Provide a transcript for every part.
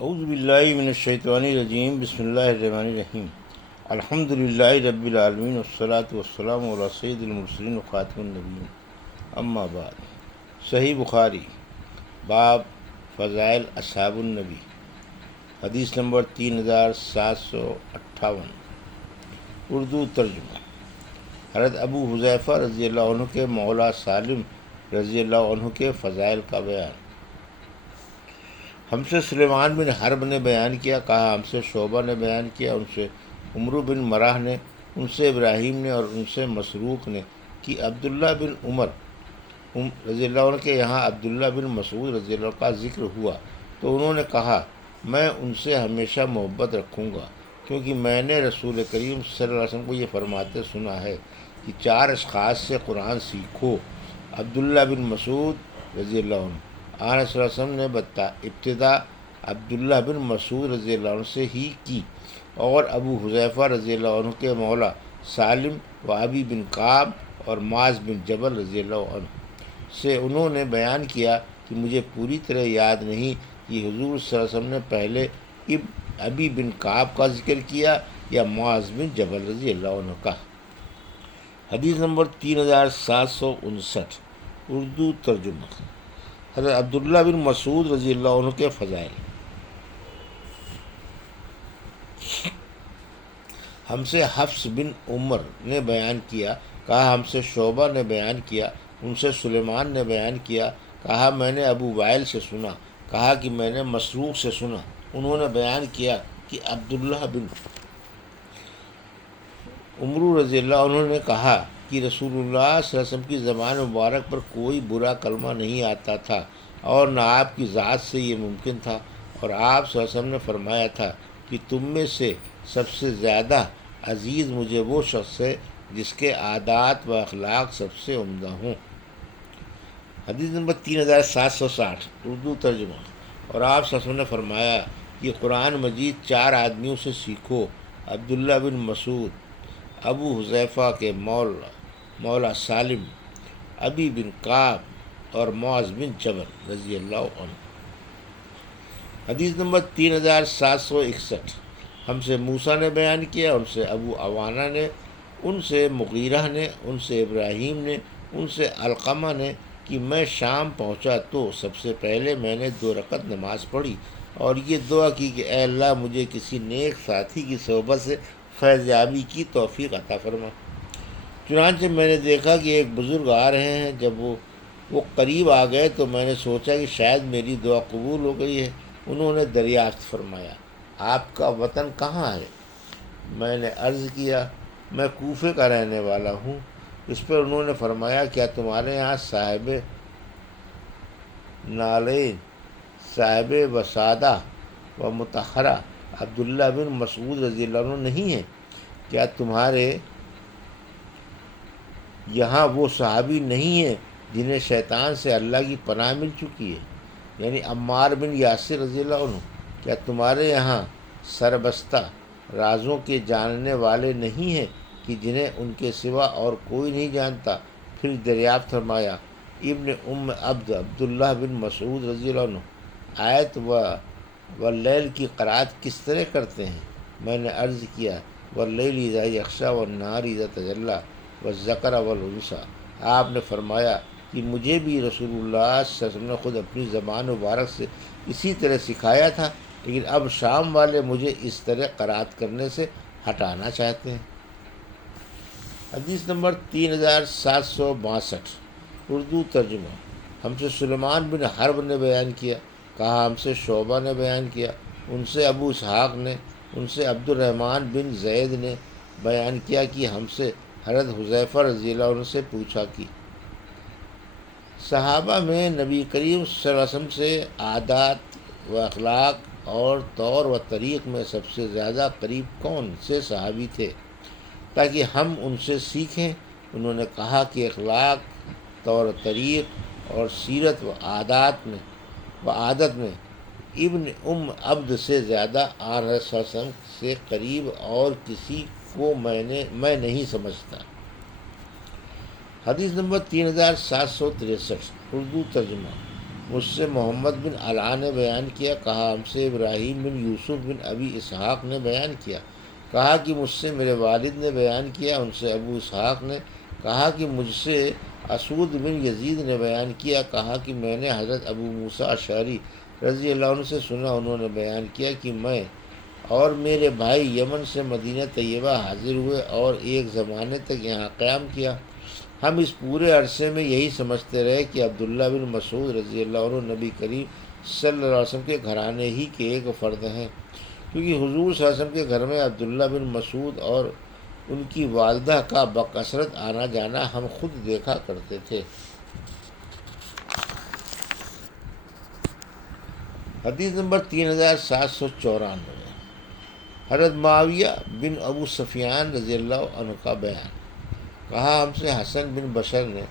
اعوذ باللہ من الشیطان الرجیم، بسم اللہ الرحمن الرحیم۔ الحمد للہ رب العالمین، والصلاة والسلام علی سید المرسلین وخاتم النبیین، اما بعد۔ صحیح بخاری، باب فضائل اصحاب النبی، حدیث نمبر 3758، اردو ترجمہ۔ حضرت ابو حذیفہ رضی اللہ عنہ کے مولا سالم رضی اللہ عنہ کے فضائل کا بیان۔ ہم سے سلیمان بن حرب نے بیان کیا، کہا ہم سے شعبہ نے بیان کیا، ان سے عمرو بن مرہ نے، ان سے ابراہیم نے اور ان سے مسروق نے کہ عبداللہ بن عمر رضی اللہ عنہ کے یہاں عبداللہ بن مسعود رضی اللہ عنہ کا ذکر ہوا تو انہوں نے کہا میں ان سے ہمیشہ محبت رکھوں گا، کیونکہ میں نے رسول کریم صلی اللہ علیہ وسلم کو یہ فرماتے سنا ہے کہ 4 اشخاص سے قرآن سیکھو۔ عبداللہ بن مسعود رضی اللہ عنہ، آن صلی اللہ علیہ وسلم نے ابتدا عبداللہ بن مسعود رضی اللہ عنہ سے ہی کی، اور ابو حذیفہ رضی اللہ عنہ کے مولا سالم و ابی بن کعب اور معاذ بن جبل رضی اللہ عنہ سے انہوں نے بیان کیا کہ مجھے پوری طرح یاد نہیں کہ حضور صلی اللہ علیہ وسلم نے پہلے ابی بن کعب کا ذکر کیا یا معاذ بن جبل رضی اللہ عنہ کا۔ حدیث نمبر 3759، اردو ترجمہ۔ حضرت عبداللہ بن مسعود رضی اللہ عنہ کے فضائل۔ ہم سے حفص بن عمر نے بیان کیا، کہا ہم سے شعبہ نے بیان کیا، ان سے سلیمان نے بیان کیا، کہا میں نے ابو وائل سے سنا، کہا کہ میں نے مسروق سے سنا، انہوں نے بیان کیا کہ عبداللہ بن عمرو رضی اللہ عنہ نے کہا کہ رسول اللہ صلی اللہ علیہ وسلم کی زبان مبارک پر کوئی برا کلمہ نہیں آتا تھا، اور نہ آپ کی ذات سے یہ ممکن تھا، اور آپ صلی اللہ علیہ وسلم نے فرمایا تھا کہ تم میں سے سب سے زیادہ عزیز مجھے وہ شخص ہے جس کے عادات و اخلاق سب سے عمدہ ہوں۔ حدیث نمبر 3760، اردو ترجمہ۔ اور آپ صلی اللہ علیہ وسلم نے فرمایا کہ قرآن مجید 4 آدمیوں سے سیکھو، عبداللہ بن مسعود، ابو حذیفہ کے مولا سالم، ابی بن کعب اور معاذ بن جبل رضی اللہ عنہ۔ حدیث نمبر 3761، ہم سے موسیٰ نے بیان کیا، ان سے ابو عوانہ نے، ان سے مغیرہ نے، ان سے ابراہیم نے، ان سے علقمہ نے کہ میں شام پہنچا تو سب سے پہلے میں نے 2 رکعت نماز پڑھی اور یہ دعا کی کہ اے اللہ مجھے کسی نیک ساتھی کی صحبت سے فیض یابی کی توفیق عطا فرما۔ چنانچہ میں نے دیکھا کہ ایک بزرگ آ رہے ہیں، جب وہ قریب آ گئے تو میں نے سوچا کہ شاید میری دعا قبول ہو گئی ہے۔ انہوں نے دریافت فرمایا آپ کا وطن کہاں ہے؟ میں نے عرض کیا میں کوفے کا رہنے والا ہوں۔ اس پر انہوں نے فرمایا کیا تمہارے یہاں صاحب نالین، صاحب وسادہ و متحرہ عبداللہ بن مسعود رضی اللہ عنہ نہیں ہے؟ کیا تمہارے یہاں وہ صحابی نہیں ہیں جنہیں شیطان سے اللہ کی پناہ مل چکی ہے، یعنی عمار بن یاسر رضی اللہ عنہ؟ کیا تمہارے یہاں سربستہ رازوں کے جاننے والے نہیں ہیں کہ جنہیں ان کے سوا اور کوئی نہیں جانتا؟ پھر دریافت فرمایا ابن عبد عبداللہ بن مسعود رضی اللہ عنہ آیت واللیل کی قرأت کس طرح کرتے ہیں؟ میں نے عرض کیا واللیل اذا یغشی والنہار اذا تجلی والذکر والانثی۔ آپ نے فرمایا کہ مجھے بھی رسول اللہ صلی اللہ علیہ وسلم نے خود اپنی زبان مبارک سے اسی طرح سکھایا تھا، لیکن اب شام والے مجھے اس طرح قرأت کرنے سے ہٹانا چاہتے ہیں۔ حدیث نمبر 3762، اردو ترجمہ۔ ہم سے سلیمان بن حرب نے بیان کیا، کہا ہم سے شعبہ نے بیان کیا، ان سے ابو اسحاق نے، ان سے عبد الرحمن بن زید نے بیان کیا کہ ہم سے حضرت حذیفہ رضی اللہ عنہ سے پوچھا کہ صحابہ میں نبی کریم صلی اللہ علیہ وسلم سے عادات و اخلاق اور طور و طریق میں سب سے زیادہ قریب کون سے صحابی تھے تاکہ ہم ان سے سیکھیں؟ انہوں نے کہا کہ اخلاق، طور و طریق اور سیرت و عادت میں ابن عبد سے زیادہ آن صلی اللہ علیہ وسلم سے قریب اور کسی کو میں نہیں سمجھتا۔ حدیث نمبر 3763، اردو ترجمہ۔ مجھ سے محمد بن علا نے بیان کیا، کہا ہم سے ابراہیم بن یوسف بن ابی اسحاق نے بیان کیا، کہا کہ مجھ سے میرے والد نے بیان کیا، ان سے ابو اسحاق نے کہا کہ مجھ سے اسود بن یزید نے بیان کیا، کہا کہ میں نے حضرت ابو موسیٰ اشعری رضی اللہ عنہ سے سنا، انہوں نے بیان کیا کہ میں اور میرے بھائی یمن سے مدینہ طیبہ حاضر ہوئے اور ایک زمانے تک یہاں قیام کیا۔ ہم اس پورے عرصے میں یہی سمجھتے رہے کہ عبداللہ بن مسعود رضی اللہ عنہ نبی کریم صلی اللہ علیہ وسلم کے گھرانے ہی کے ایک فرد ہیں، کیونکہ حضور صلی اللہ علیہ وسلم کے گھر میں عبداللہ بن مسعود اور ان کی والدہ کا بکثرت آنا جانا ہم خود دیکھا کرتے تھے۔ حدیث نمبر 3794، حضرت معاویہ بن ابو سفیان رضی اللہ عنہ کا بیان، کہا ہم سے حسن بن بشر نے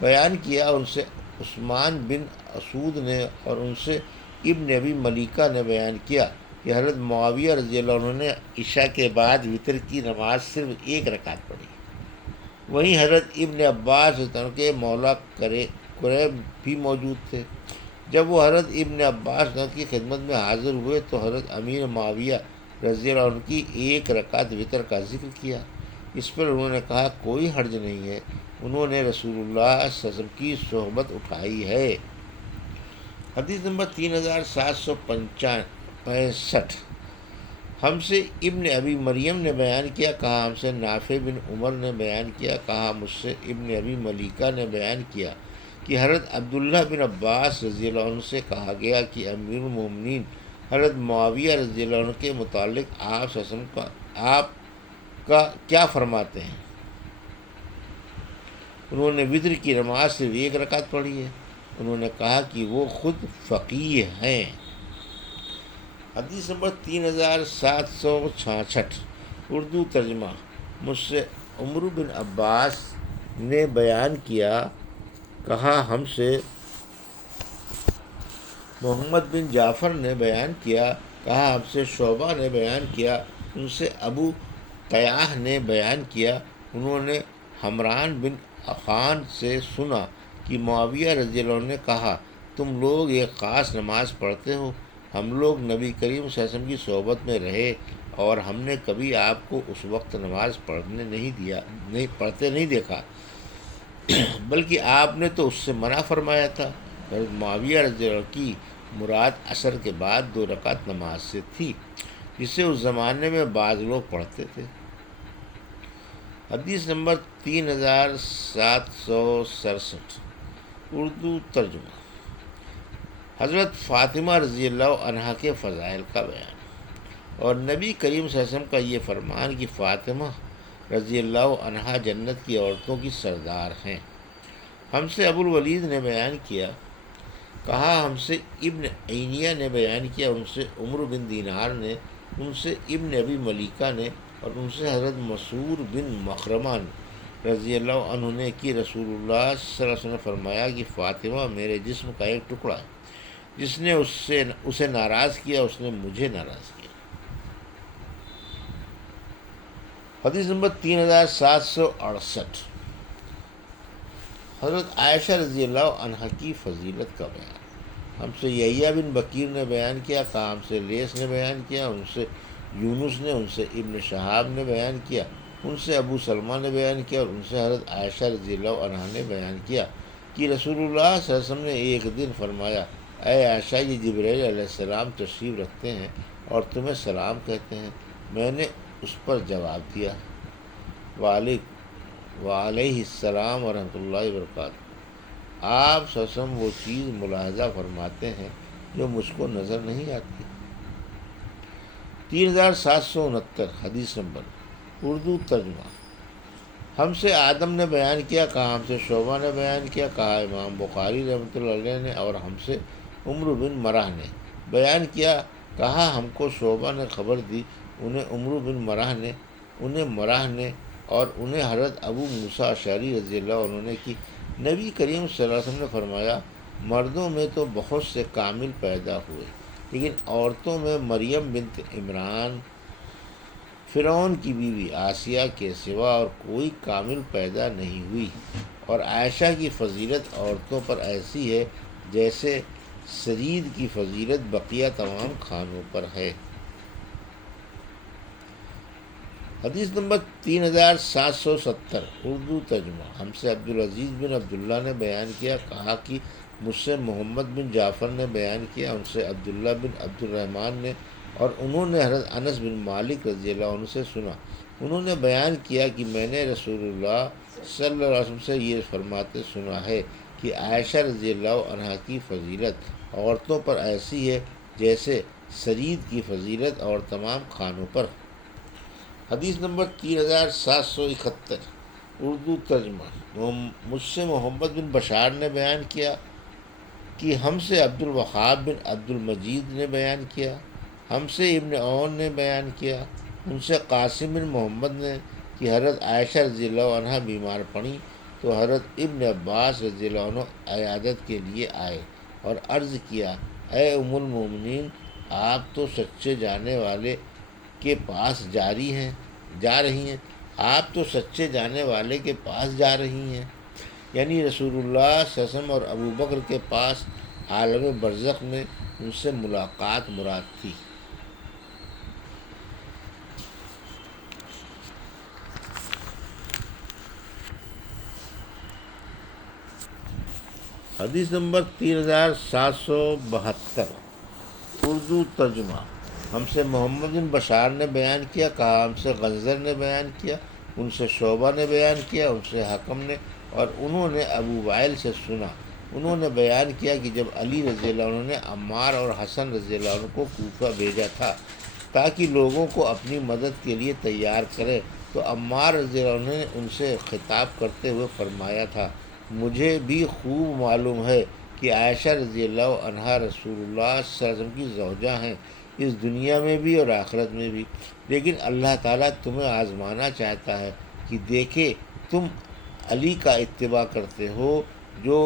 بیان کیا، ان سے عثمان بن اسود نے اور ان سے ابن ابی ملیکہ نے بیان کیا کہ حضرت معاویہ رضی اللہ عنہ نے عشاء کے بعد وطر کی نماز صرف ایک رکعت پڑھی۔ وہیں حضرت ابن عباس رضی اللہ عنہ کے مولا قریب بھی موجود تھے۔ جب وہ حضرت ابن عباس رضی اللہ عنہ کی خدمت میں حاضر ہوئے تو حضرت امیر معاویہ رضی اللہ عنہ کی ایک رکعت وطر کا ذکر کیا۔ اس پر انہوں نے کہا کوئی حرج نہیں ہے، انہوں نے رسول اللہ صلی اللہ علیہ وسلم کی صحبت اٹھائی ہے۔ حدیث نمبر 3765، ہم سے ابن ابی مریم نے بیان کیا، کہا ہم سے نافع بن عمر نے بیان کیا، کہا مجھ سے ابن ابی ملیکہ نے بیان کیا کہ حضرت عبداللہ بن عباس رضی اللہ عنہ سے کہا گیا کہ امیر المومنین حضرت معاویہ رضی اللہ عنہ کے متعلق آپ صلی اللہ علیہ وسلم آپ کا کیا فرماتے ہیں؟ انہوں نے وطر کی نماز صرف ایک رکعت پڑھی ہے۔ انہوں نے کہا کہ وہ خود فقیہ ہیں۔ حدیث نمبر 3766، اردو ترجمہ، مجھ سے عمر بن عباس نے بیان کیا، کہا ہم سے محمد بن جعفر نے بیان کیا، کہا ہم سے شعبہ نے بیان کیا، ان سے ابو قیاح نے بیان کیا، انہوں نے حمران بن عفان سے سنا کہ معاویہ رضی اللہ عنہ نے کہا تم لوگ ایک خاص نماز پڑھتے ہو، ہم لوگ نبی کریم صلی اللہ علیہ وسلم کی صحبت میں رہے اور ہم نے کبھی آپ کو اس وقت نماز پڑھتے نہیں دیکھا، بلکہ آپ نے تو اس سے منع فرمایا تھا۔ حضرت معاویہ رضی اللہ عنہ کی مراد عصر کے بعد 2 رکعت نماز سے تھی، جسے اس زمانے میں بعض لوگ پڑھتے تھے۔ حدیث نمبر 3767، اردو ترجمہ، حضرت فاطمہ رضی اللہ عنہا کے فضائل کا بیان اور نبی کریم صلی اللہ علیہ وسلم کا یہ فرمان کہ فاطمہ رضی اللہ عنہا جنت کی عورتوں کی سردار ہیں۔ ہم سے ابو الولید نے بیان کیا، کہا ہم سے ابن عینیہ نے بیان کیا، ان سے عمر بن دینار نے، ان سے ابن ابی ملیکہ نے اور ان سے حضرت مسعود بن مخرمہ رضی اللہ عنہ نے کہ رسول اللہ صلی اللہ علیہ وسلم نے فرمایا کہ فاطمہ میرے جسم کا ایک ٹکڑا ہے، جس نے اسے ناراض کیا اس نے مجھے ناراض کیا۔ حدیث نمبر 3768، حضرت عائشہ رضی اللہ عنہا کی فضیلت کا بیان، ہم سے یحییٰ بن بکیر نے بیان کیا، کہا ہم سے لیث نے بیان کیا، ان سے یونس نے، ان سے ابن شہاب نے بیان کیا، ان سے ابو سلمہ نے بیان کیا اور ان سے حضرت عائشہ رضی اللہ عنہا نے بیان کیا کہ رسول اللہ صلی اللہ علیہ وسلم نے ایک دن فرمایا اے عائشہ یہ جبرائیل علیہ السلام تشریف رکھتے ہیں اور تمہیں سلام کہتے ہیں۔ میں نے اس پر جواب دیا وعلیہ السلام ورحمۃ اللہ وبرکاتہ۔ آپ صلی اللہ علیہ وسلم وہ چیز ملاحظہ فرماتے ہیں جو مجھ کو نظر نہیں آتی۔ 3769، حدیث نمبر، اردو ترجمہ، ہم سے آدم نے بیان کیا، کہا ہم سے شعبہ نے بیان کیا، کہا امام بخاری رحمۃ اللہ علیہ نے اور ہم سے عمر بن مرہ نے بیان کیا، کہا ہم کو شعبہ نے خبر دی، انہیں عمر بن مرہ نے اور انہیں حضرت ابو موسیٰ اشعری رضی اللہ عنہ نے کی نبی کریم صلی اللہ علیہ وسلم نے فرمایا مردوں میں تو بہت سے کامل پیدا ہوئے لیکن عورتوں میں مریم بنت عمران فرعون کی بیوی آسیہ کے سوا اور کوئی کامل پیدا نہیں ہوئی، اور عائشہ کی فضیلت عورتوں پر ایسی ہے جیسے سرید کی فضیلت بقیہ تمام کھانوں پر ہے۔ حدیث نمبر 3770 اردو ترجمہ۔ ہم سے عبدالعزیز بن عبداللہ نے بیان کیا، کہا کہ مجھ سے محمد بن جعفر نے بیان کیا، ان سے عبداللہ بن عبد الرحمن نے، اور انہوں نے حضرت انس بن مالک رضی اللہ عنہ سے سنا، انہوں نے بیان کیا کہ میں نے رسول اللہ صلی اللہ علیہ وسلم سے یہ فرماتے سنا ہے کہ عائشہ رضی اللہ عنہا کی فضیلت عورتوں پر ایسی ہے جیسے سرید کی فضیلت اور تمام کھانوں پر۔ حدیث نمبر 3771 اردو ترجمہ۔ مجھ سے محمد بن بشار نے بیان کیا کہ ہم سے عبد الوہاب بن عبد المجید نے بیان کیا، ہم سے ابن عون نے بیان کیا، ان سے قاسم بن محمد نے کہ حضرت عائشہ رضی اللہ عنہ بیمار پڑیں تو حضرت ابن عباس رضی اللہ عنہ عیادت کے لیے آئے اور عرض کیا، اے ام المومنین، آپ تو سچے جانے والے کے پاس جا رہی ہیں، آپ تو سچے جانے والے کے پاس جا رہی ہیں، یعنی رسول اللہ صلی اللہ علیہ وسلم اور ابو بکر کے پاس عالم برزخ میں ان سے ملاقات مراد تھی۔ حدیث نمبر 3772 اردو ترجمہ۔ ہم سے محمد بن بشار نے بیان کیا، کہا ہم سے غنزر نے بیان کیا، ان سے شعبہ نے بیان کیا، ان سے حکم نے، اور انہوں نے ابو وائل سے سنا، انہوں نے بیان کیا کہ جب علی رضی اللہ عنہ نے عمار اور حسن رضی اللہ عنہ کو کوفہ بھیجا تھا تاکہ لوگوں کو اپنی مدد کے لیے تیار کرے، تو عمار رضی اللہ عنہ نے ان سے خطاب کرتے ہوئے فرمایا تھا، مجھے بھی خوب معلوم ہے کہ عائشہ رضی اللہ عنہا رسول اللہ صلی اللہ علیہ وسلم کی زوجہ ہیں، اس دنیا میں بھی اور آخرت میں بھی، لیکن اللہ تعالیٰ تمہیں آزمانا چاہتا ہے کہ دیکھے تم علی کا اتباع کرتے ہو جو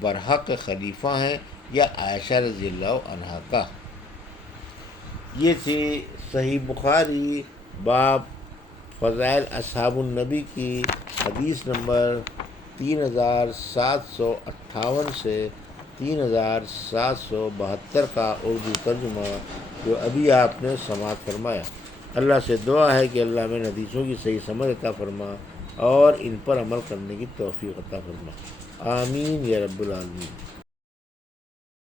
برحق خلیفہ ہیں یا عائشہ رضی اللہ عنہا کا۔ یہ تھی صحیح بخاری باب فضائل اصحاب النبی کی حدیث نمبر 3758 سے 3772 کا اردو ترجمہ جو ابھی آپ نے سماعت فرمایا۔ اللہ سے دعا ہے کہ اللہ میں حدیثوں کی صحیح سمجھ عطا فرما اور ان پر عمل کرنے کی توفیق عطا فرما، آمین یا رب العالمین۔